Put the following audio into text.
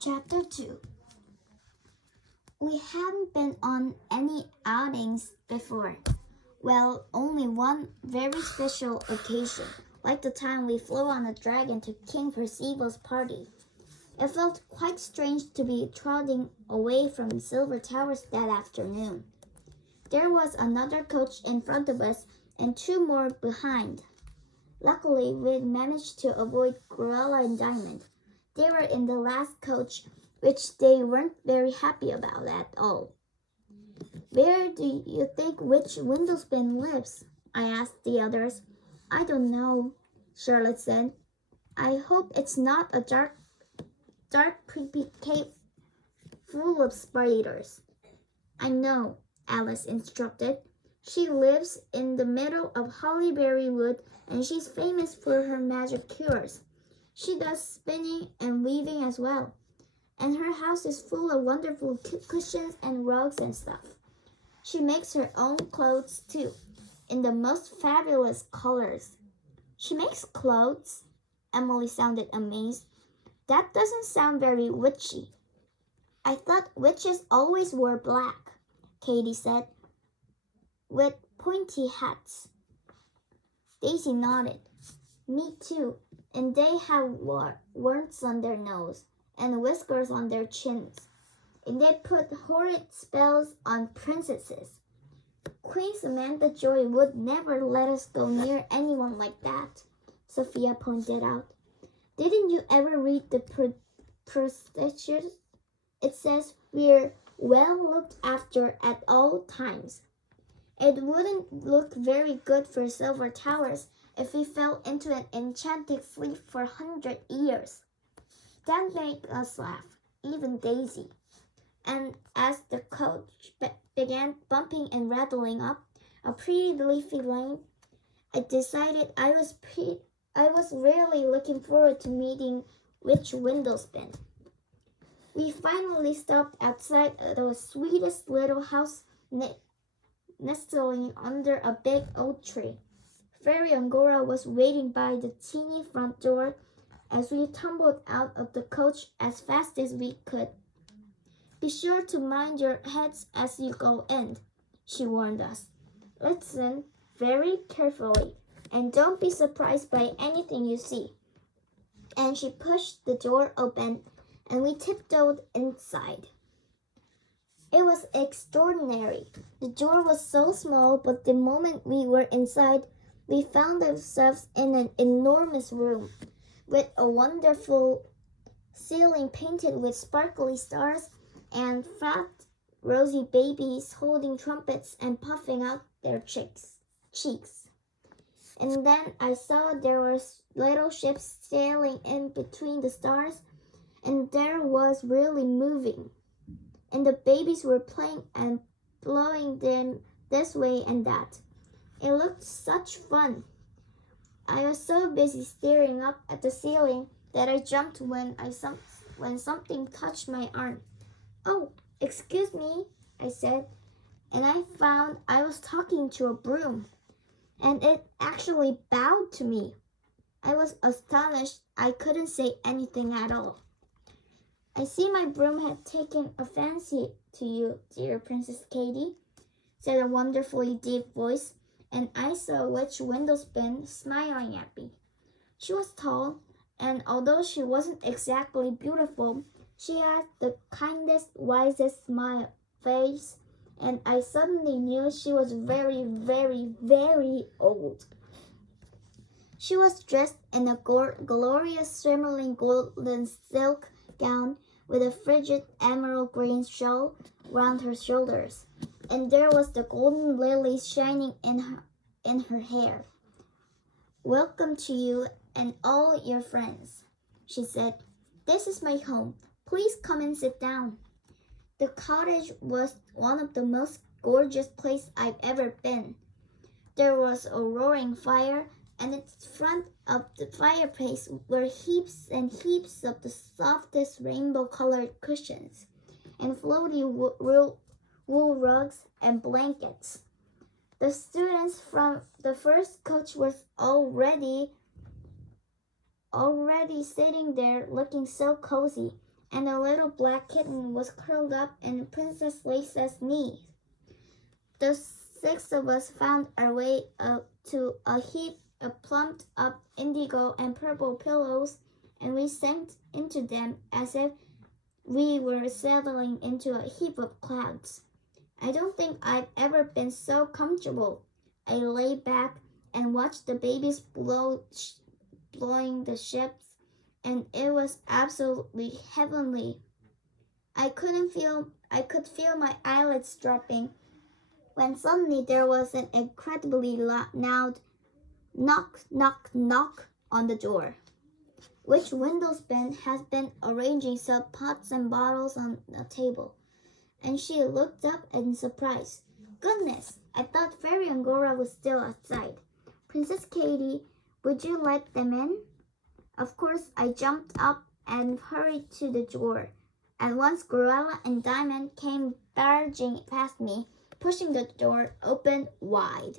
Chapter 2. We hadn't been on any outings before. Well, only one very special occasion, like the time we flew on a dragon to King Percival's party. It felt quite strange to be trotting away from Silver Towers that afternoon. There was another coach in front of us and two more behind. Luckily, we'd managed to avoid Gorilla and Diamond. They were in the last coach, which they weren't very happy about at all. Where do you think which windowspin lives? I asked the others. I don't know, Charlotte said. I hope it's not a dark, creepy cave full of spiders. I know, Alice instructed. She lives in the middle of Hollyberry Wood and she's famous for her magic cures. She does spinning and weaving as well. And her house is full of wonderful cushions and rugs and stuff. She makes her own clothes too, in the most fabulous colors. She makes clothes? Emily sounded amazed. That doesn't sound very witchy. I thought witches always wore black, Katie said, with pointy hats. Daisy nodded. Me too, and they have warts on their nose and whiskers on their chins. And they put horrid spells on princesses. Queen Samantha Joy would never let us go near anyone like that, Sophia pointed out. Didn't you ever read the procedures? It says we're well looked after at all times. It wouldn't look very good for Silver Towers if we fell into an enchanted sleep for 100 years. That made us laugh, even Daisy. And as the coach began bumping and rattling up a pretty leafy lane, I decided I was really looking forward to meeting which windowspin. We finally stopped outside the sweetest little house nestling under a big oak tree. Fairy Angora was waiting by the teeny front door as we tumbled out of the coach as fast as we could. Be sure to mind your heads as you go in, she warned us. Listen very carefully and don't be surprised by anything you see. And she pushed the door open and we tiptoed inside. It was extraordinary. The door was so small, but the moment we were inside, we found ourselves in an enormous room with a wonderful ceiling painted with sparkly stars and fat, rosy babies holding trumpets and puffing out their cheeks. And then I saw there were little ships sailing in between the stars, and there was really moving. And the babies were playing and blowing them this way and that. It looked such fun. I was so busy staring up at the ceiling that I jumped when something touched my arm. Oh, excuse me, I said, and I found I was talking to a broom, and it actually bowed to me. I was astonished I couldn't say anything at all. I see my broom had taken a fancy to you, dear Princess Katie, said a wonderfully deep voice, and I saw which windowspin smiling at me. She was tall, and although she wasn't exactly beautiful, she had the kindest, wisest face, and I suddenly knew she was very, very, very old. She was dressed in a glorious shimmering golden silk gown with a frigid emerald green shawl round her shoulders, and there was the golden lilies shining in her hair. Welcome to you and all your friends, she said. This is my home. Please come and sit down. The cottage was one of the most gorgeous places I've ever been. There was a roaring fire, and in front of the fireplace were heaps and heaps of the softest rainbow-colored cushions and floaty wool rugs and blankets. The students from the first coach were already sitting there looking so cozy, and a little black kitten was curled up in Princess Lisa's knee. The six of us found our way up to a heap of plumped up indigo and purple pillows, and we sank into them as if we were settling into a heap of clouds. I don't think I've ever been so comfortable. I lay back and watched the babies blowing the ships, and it was absolutely heavenly. I could feel my eyelids dropping when suddenly there was an incredibly loud knock, knock, knock on the door. Which Windlespin has been arranging some pots and bottles on the table, and she looked up in surprise. Goodness, I thought Fairy Angora was still outside. Princess Katie, would you let them in? Of course, I jumped up and hurried to the door. At once, Gorilla and Diamond came barging past me, pushing the door open wide.